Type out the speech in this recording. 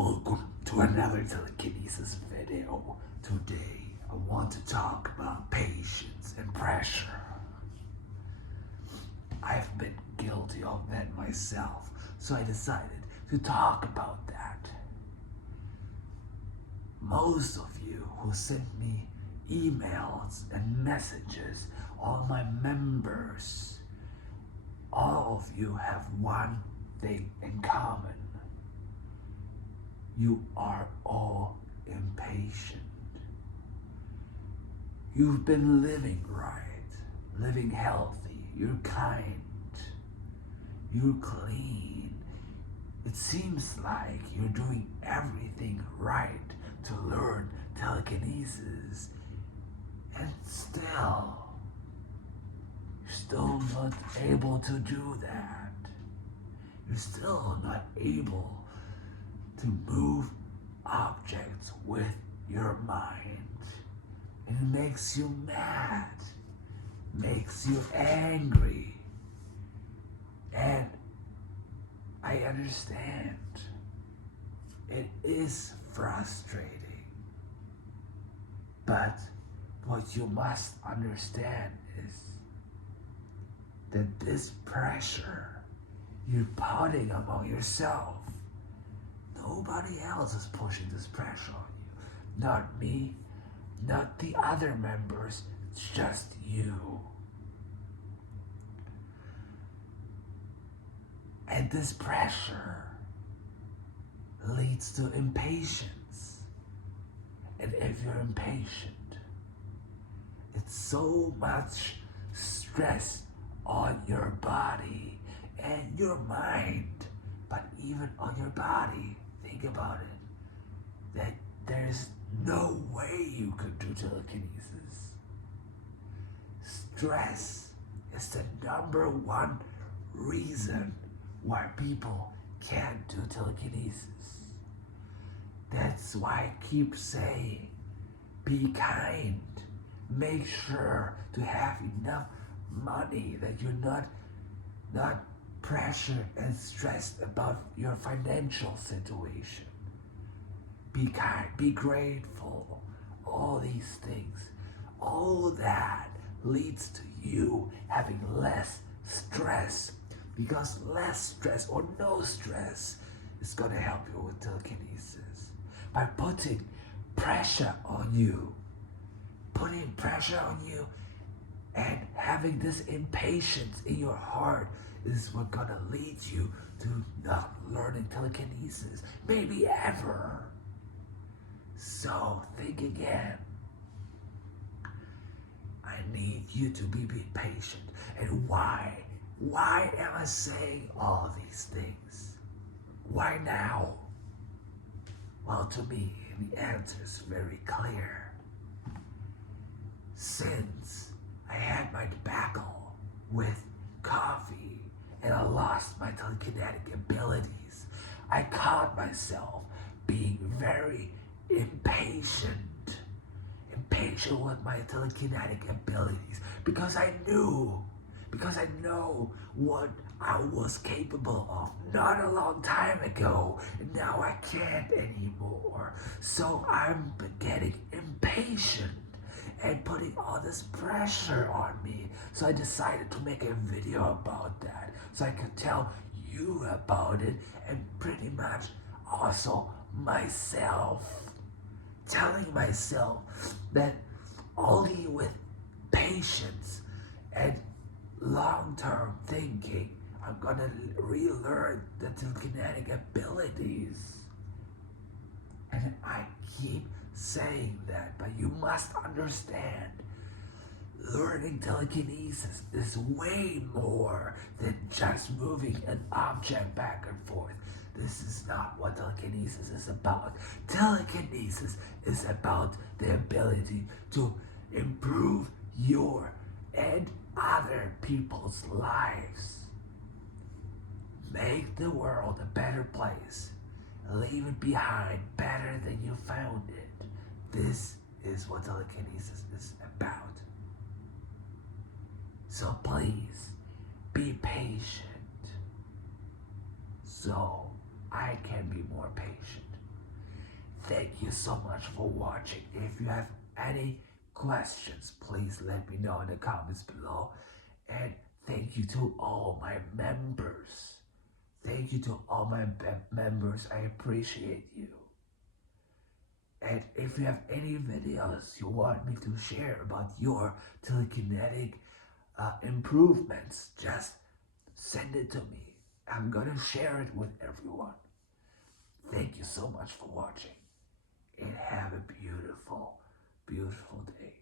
Welcome to another telekinesis video. Today I want to talk about patience and pressure. I've been guilty of that myself, so I decided to talk about that. Most of you who sent me emails and messages, all my members, all of you have one thing in common. You are all impatient. You've been living right, living healthy, you're kind, you're clean. It seems like you're doing everything right to learn telekinesis, and you're still not able to do that. You're still not able to move objects with your mind. And it makes you mad, makes you angry. And I understand. It is frustrating. But what you must understand is that this pressure you're putting upon yourself, nobody else is pushing this pressure on you. Not me, not the other members, it's just you. And this pressure leads to impatience. And if you're impatient, it's so much stress on your body and your mind, but even on your body. Think about it, that there's no way you could do telekinesis. Stress is the #1 reason why people can't do telekinesis. That's why I keep saying, be kind. Make sure to have enough money that you're not pressured and stressed about your financial situation. Be kind, be grateful, all these things. All that leads to you having less stress, because less stress or no stress is going to help you with telekinesis. By putting pressure on you and having this impatience in your heart is what's gonna lead you to not learning telekinesis, maybe ever. So think again. I need you to be patient. And why? Why am I saying all these things? Why now? Well, to me, the answer is very clear. Since I had my debacle with coffee and I lost my telekinetic abilities, I caught myself being very impatient with my telekinetic abilities, because I know what I was capable of not a long time ago, and now I can't anymore. So I'm getting impatient and putting all this pressure on me. So I decided to make a video about that, so I could tell you about it, and pretty much also myself, telling myself that only with patience and long-term thinking, I'm gonna relearn the telekinetic abilities. And I keep saying that, but you must understand, learning telekinesis is way more than just moving an object back and forth. This is not what telekinesis is about. Telekinesis is about the ability to improve your and other people's lives. Make the world a better place. Leave it behind better than you found it. This is what telekinesis is about. So please, be patient so I can be more patient. thank you so much for watching. If you have any questions, please let me know in the comments below. And thank you to all my members. Thank you to all my members. I appreciate you. And if you have any videos you want me to share about your telekinetic improvements, just send it to me. I'm gonna share it with everyone. Thank you so much for watching, and have a beautiful, beautiful day.